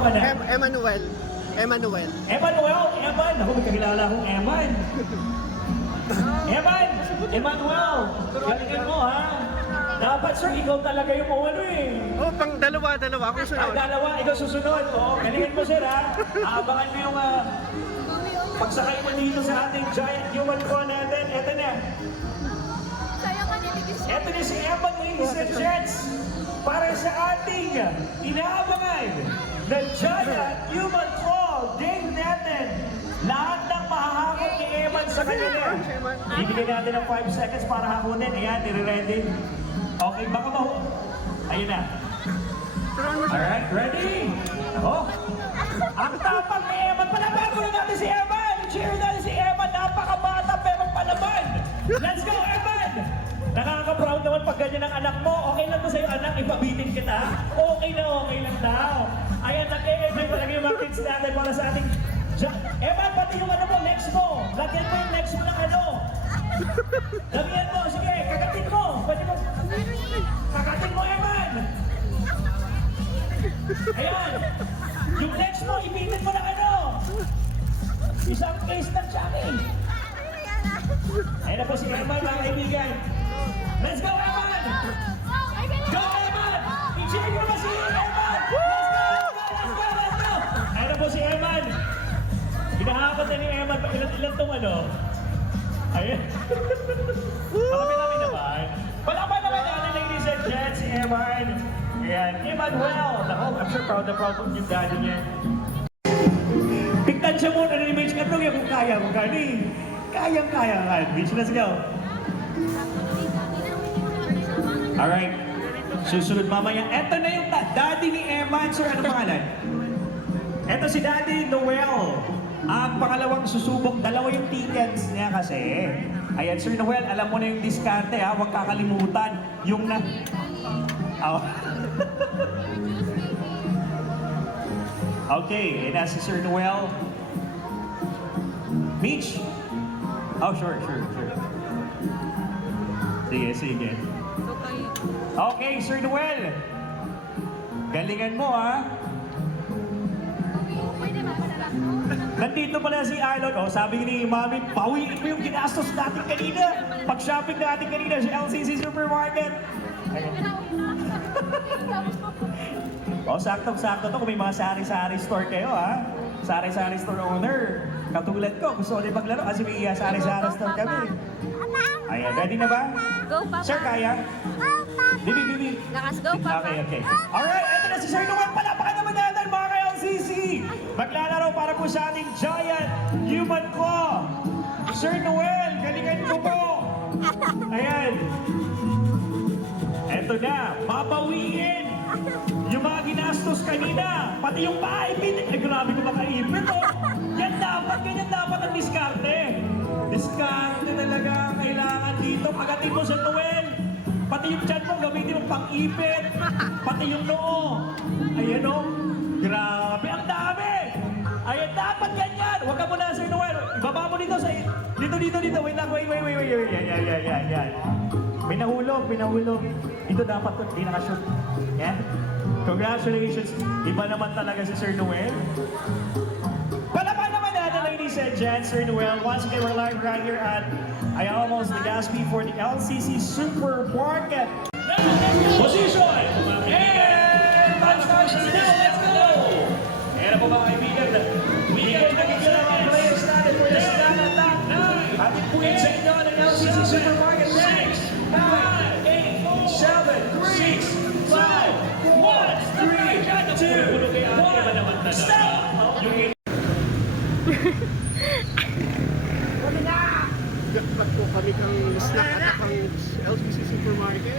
bang anak? Emmanuel. Emmanuel. Emmanuel? Eman? Ako, may kakilala akong Eman. Eman! Emmanuel! Galingan mo, ha? Dapat, sir, ikaw talaga yung ano eh. Oh, pang dalawa. Ako sunod. Dalawa, ikaw susunod. Oo, galingan mo, sir, ha? Aabangan mo yung pagsakay mo dito sa ating giant human claw natin. Eto na. Eto na si Eman, ladies and gents. Para sa ating inaabangan na giant human claw game natin. Lahat ng mahahakot ni Eman sa kanila. Bibigyan natin ng 5 seconds para hakunin. Ayan, nire-ready. Okay, baka ayun na. Alright, ready? Oh, ang tapang ni Eman. Palaban ko na natin si Eman. Cheer natin si Eman. Napakabata pero palaban. Let's go, Eman! Nakaka-proud naman pag ganyan ang anak mo. Okay lang ba sa'yo, anak? Ipabitin kita? Okay lang daw. Ayan, nag-e-enjoy talaga yung mga kids natin para sa ating... Eman, pati yung ano mo, next mo. Lagyan mo yung next mo ng ano. Lagyan mo, sige, kagatin mo. Pwede mo. Kagatin mo, Eman. Ayan. Yung next mo, ipitin mo ng ano. Isang case ng Chucky. Ayan na po si Eman, mga kaibigan. Let's go, Eman! Go, Eman! I-cheer mo na si Eman! Let's go! Ayan na po si Eman. Hinahakot na ni Eman. Ilan itong ano? Ayan. Marami naman. Palaban naman natin, ladies and gents, si Eman. Ayan, Emmanuel. Naku, I'm sure proud na proud yung daddy niya. Tignan siya muna ng image ka kung kaya mo gani. Kayang-kaya ka. Bitch, let's go. Alright. Susunod mamaya. Eto na yung daddy ni Eman. Sir, ano pangalan? Eto si Daddy Noel. Ang pangalawang susubok, dalawa yung tickets niya kasi. Ayan, Sir Noel, alam mo na yung diskarte ha. Huwag kakalimutan. Yung na... Oh. Okay, and as si Sir Noel. Mitch? Oh, sure. Sige. Okay, Sir Noel. Galingan mo, ha? Nandito pala si Arnold. Oh, sabi ni Mami, pawiin mo yung ginastos natin kanina. Pag-shopping natin kanina sa LCC Supermarket. Oh, saktong-sakto to kung may mga sari-sari store kayo, ha? Sari-sari store owner. Katulad ko, gusto ko din maglaro kasi may sari-sari store kami. Ayan, ready na ba? Go, Papa. Sir, kaya? Bibi. Lakas, go, Papa. Okay. Alright, ito na si Sir Noel. Palapakan naman natin mga ka-LCC. Maglalaro para po sa ating giant human claw. Sir Noel, galingan mo po. Ayan. Ito na, babawiin yung mga ginastos kanina. Pati yung paipit. Grabe ko makaipit, oh. Ganyan dapat ang diskarte. Diskarte talaga ang kailangan dito. Pagating mo sa Noel. Pati yung chan mo, gamitin mo pang-ipit. Pati yung noo. Ayan, oh. Grabe, ang dami. Ayan, dapat ganyan. Huwag ka muna, Sir Noel. Ibaba mo dito sa... Dito. Wait lang. Yan. May nahulog. Ito dapat ito, hindi nakashoot. Yan. Congratulations. Iba naman talaga si Sir Noel. Palaban naman natin, ladies and gents, Sir Noel. Once again, we're live right here at Ayala Legazpi for the LCC Supermarket. Position! And let's go! Ayan po mga kaibigan. Bigay na kita ng mga players natin for the stand attack. Ating punin sa inyo ng LCC Supermarket. 6, 9, 8, 7, 6, 5, 1, 3, 2, 1, stop! Nagpag po kami ng snack at ang LCC Supermarket.